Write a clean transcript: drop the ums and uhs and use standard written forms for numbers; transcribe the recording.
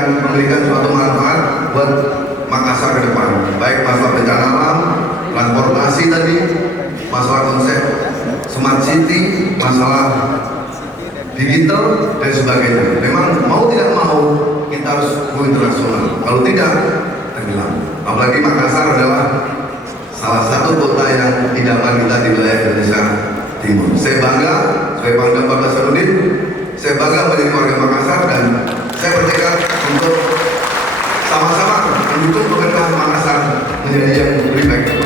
akan memberikan suatu manfaat buat Makassar ke depan, baik masalah bencana alam, transportasi tadi, masalah konsep smart city, masalah digital dan sebagainya. Memang mau tidak mau kita harus go internasional. Kalau tidak, tenggelam. Apalagi Makassar adalah salah satu kota yang idaman kita di wilayah Indonesia Timur. Saya bangga sebagai Pangdam 14 Sarudin. Saya bangga menjadi warga Makassar dan saya bertekad untuk sama-sama mendukung pemerintahan Makassar menjadi yang lebih baik.